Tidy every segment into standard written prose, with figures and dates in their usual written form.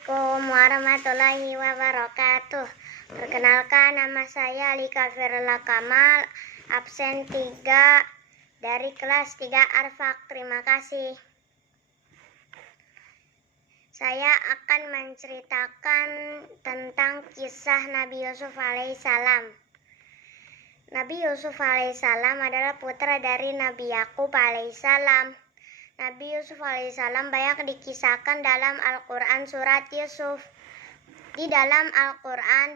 Assalamualaikum warahmatullahi wabarakatuh. Perkenalkan, nama saya Lika Firla Kamal, absen 3 dari kelas 3 Arfak. Terima kasih. Saya akan menceritakan tentang kisah Nabi Yusuf alaihissalam. Nabi Yusuf alaihissalam adalah putra dari Nabi Yakub alaihissalam. Nabi Yusuf alaihissalam banyak dikisahkan dalam Al-Quran surat Yusuf. Di dalam Al-Quran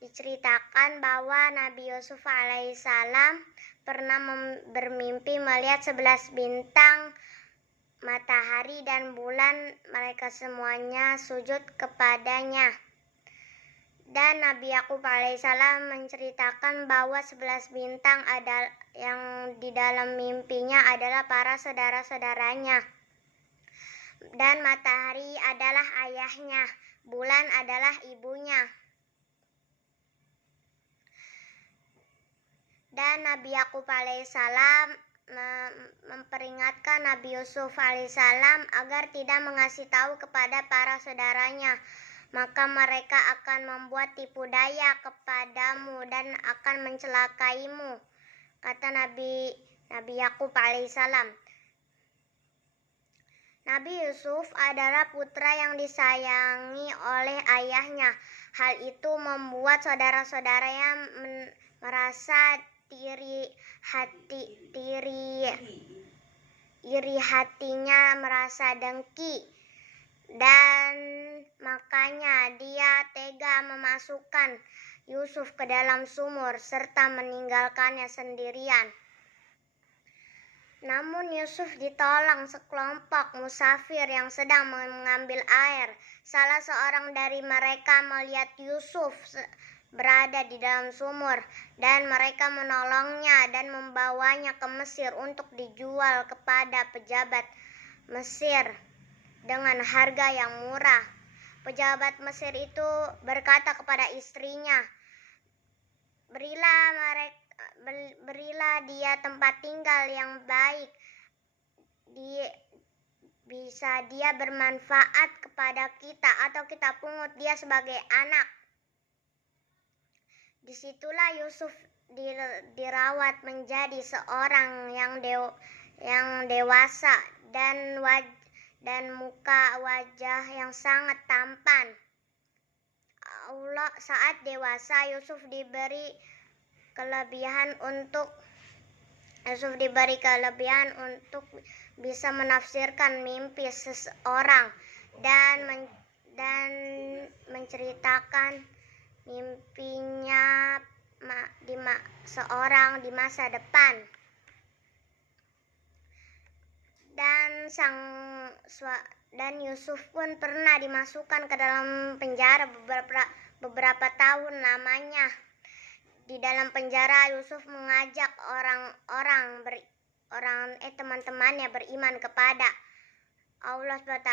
diceritakan bahwa Nabi Yusuf alaihissalam pernah bermimpi melihat 11 bintang, matahari dan bulan. Mereka semuanya sujud kepadanya. Dan Nabi Yakub alaihissalam menceritakan bahwa 11 bintang yang di dalam mimpinya adalah para saudara-saudaranya. Dan matahari adalah ayahnya, bulan adalah ibunya. Dan Nabi Yakub alaihissalam memperingatkan Nabi Yusuf alaihissalam agar tidak mengasih tahu kepada para saudaranya, maka mereka akan membuat tipu daya kepadamu dan akan mencelakaimu, kata Nabi Yakub alaihissalam. Nabi Yusuf adalah putra yang disayangi oleh ayahnya. Hal itu membuat saudara-saudaranya merasa iri hatinya, merasa dengki. Dan makanya dia tega memasukkan Yusuf ke dalam sumur serta meninggalkannya sendirian. Namun Yusuf ditolong sekelompok musafir yang sedang mengambil air. Salah seorang dari mereka melihat Yusuf berada di dalam sumur dan mereka menolongnya dan membawanya ke Mesir untuk dijual kepada pejabat Mesir dengan harga yang murah. Pejabat Mesir itu berkata kepada istrinya, Berilah dia tempat tinggal yang baik. Bisa dia bermanfaat kepada kita atau kita pungut dia sebagai anak. Disitulah Yusuf dirawat menjadi seorang yang dewasa dan muka wajah yang sangat tampan. Saat dewasa Yusuf diberi kelebihan untuk bisa menafsirkan mimpi seseorang dan menceritakan mimpinya seorang di masa depan. Dan Yusuf pun pernah dimasukkan ke dalam penjara beberapa tahun lamanya. Di dalam penjara Yusuf mengajak teman-temannya beriman kepada Allah SWT.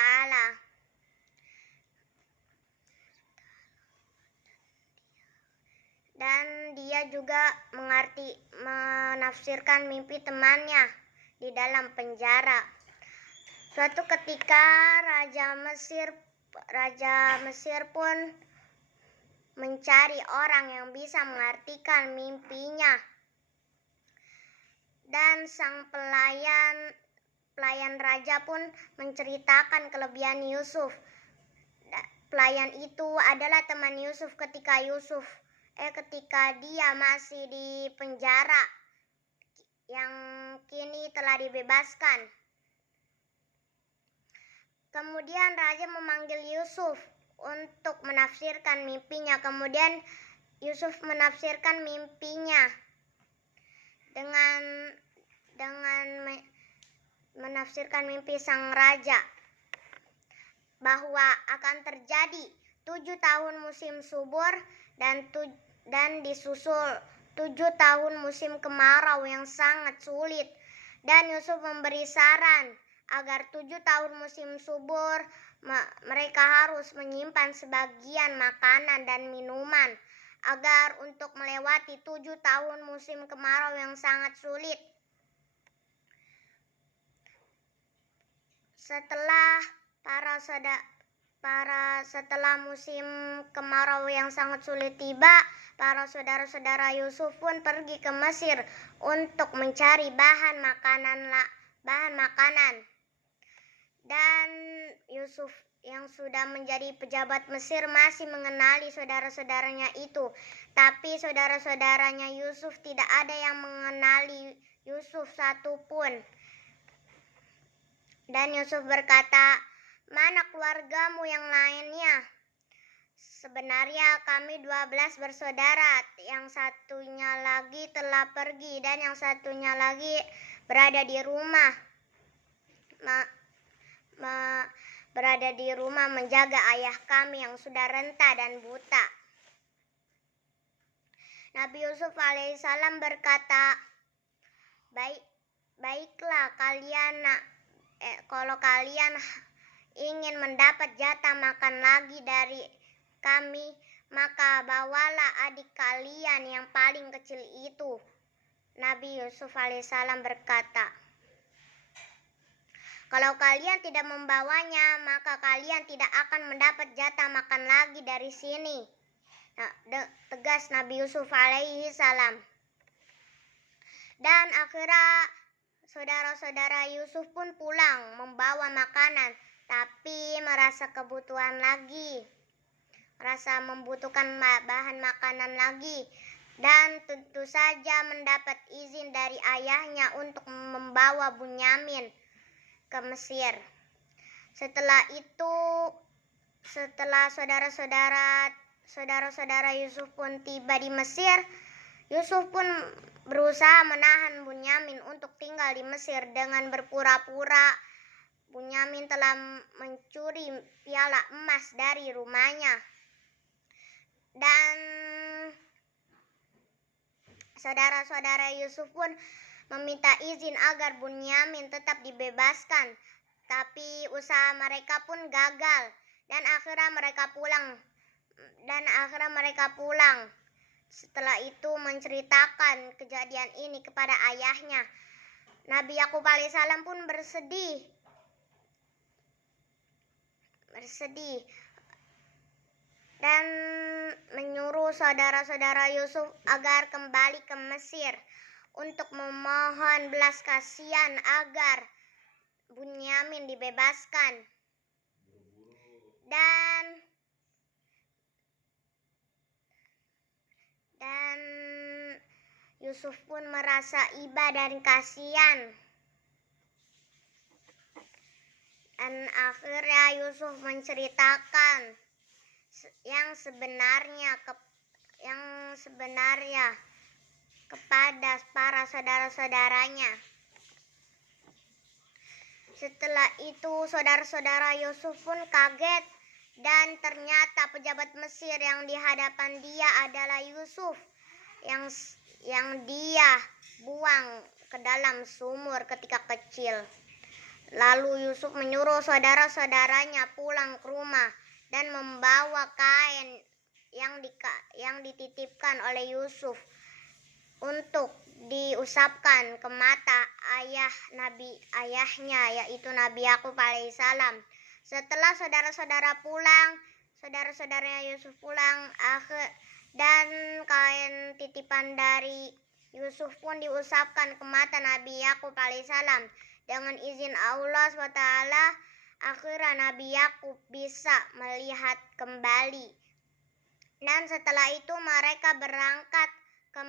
Dan dia juga menafsirkan mimpi temannya di dalam penjara. Suatu ketika Raja Mesir pun mencari orang yang bisa mengartikan mimpinya. Dan sang pelayan raja pun menceritakan kelebihan Yusuf. Pelayan itu adalah teman Yusuf ketika dia masih di penjara, yang kini telah dibebaskan. Kemudian raja memanggil Yusuf untuk menafsirkan mimpinya. Kemudian Yusuf menafsirkan mimpinya dengan menafsirkan mimpi sang raja bahwa akan terjadi 7 tahun musim subur dan disusul 7 tahun musim kemarau yang sangat sulit. Dan Yusuf memberi saran agar 7 tahun musim subur mereka harus menyimpan sebagian makanan dan minuman agar untuk melewati 7 tahun musim kemarau yang sangat sulit. Setelah Setelah musim kemarau yang sangat sulit tiba, para saudara-saudara Yusuf pun pergi ke Mesir untuk mencari bahan makanan. Dan Yusuf yang sudah menjadi pejabat Mesir masih mengenali saudara-saudaranya itu. Tapi saudara-saudaranya Yusuf tidak ada yang mengenali Yusuf satupun. Dan Yusuf berkata, "Mana keluargamu yang lainnya? Sebenarnya kami 12 bersaudara. Yang satunya lagi telah pergi dan yang satunya lagi berada di rumah. Berada di rumah menjaga ayah kami yang sudah renta dan buta." Nabi Yusuf alaihissalam berkata, Baiklah kalau kalian ingin mendapat jatah makan lagi dari kami, maka bawalah adik kalian yang paling kecil itu. Nabi Yusuf alaihissalam berkata, "Kalau kalian tidak membawanya, maka kalian tidak akan mendapat jatah makan lagi dari sini." Tegas Nabi Yusuf alaihissalam. Dan akhirnya saudara-saudara Yusuf pun pulang membawa makanan, tapi merasa membutuhkan bahan makanan lagi. Dan tentu saja mendapat izin dari ayahnya untuk membawa Bunyamin ke Mesir. Setelah saudara-saudara Yusuf pun tiba di Mesir, Yusuf pun berusaha menahan Bunyamin untuk tinggal di Mesir dengan berpura-pura Bunyamin telah mencuri piala emas dari rumahnya. Dan saudara-saudara Yusuf pun meminta izin agar Bunyamin tetap dibebaskan, tapi usaha mereka pun gagal dan akhirnya mereka pulang. Setelah itu menceritakan kejadian ini kepada ayahnya. Nabi Yakub alaihissalam pun bersedih dan menyuruh saudara-saudara Yusuf agar kembali ke Mesir untuk memohon belas kasihan agar Bunyamin dibebaskan. Dan Yusuf pun merasa iba dan kasihan. Dan akhirnya Yusuf menceritakan yang sebenarnya kepada para saudara-saudaranya. Setelah itu saudara-saudara Yusuf pun kaget dan ternyata pejabat Mesir yang di hadapan dia adalah Yusuf yang dia buang ke dalam sumur ketika kecil. Lalu Yusuf menyuruh saudara-saudaranya pulang ke rumah dan membawa kain yang dititipkan oleh Yusuf untuk diusapkan ke mata ayahnya, yaitu Nabi Yakub alaihissalam. Setelah saudara-saudara Yusuf pulang, dan kain titipan dari Yusuf pun diusapkan ke mata Nabi Yakub alaihissalam. Dengan izin Allah SWT, akhirnya Nabi Yakub bisa melihat kembali. Dan setelah itu mereka berangkat ke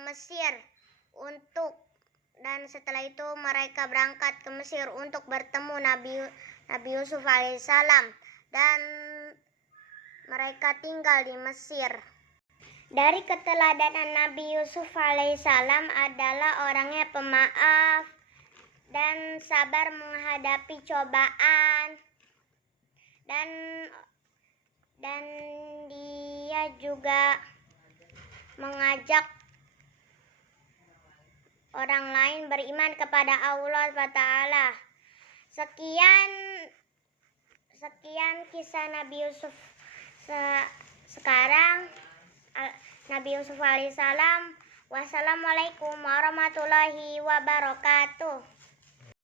Mesir untuk bertemu Nabi Yusuf alaihissalam, dan mereka tinggal di Mesir. Dari keteladanan Nabi Yusuf alaihissalam adalah orangnya pemaaf dan sabar menghadapi cobaan, dan dia juga mengajak orang lain beriman kepada Allah SWT. Sekian kisah Nabi Yusuf sekarang. Nabi Yusuf alaihissalam. Wassalamualaikum warahmatullahi wabarakatuh.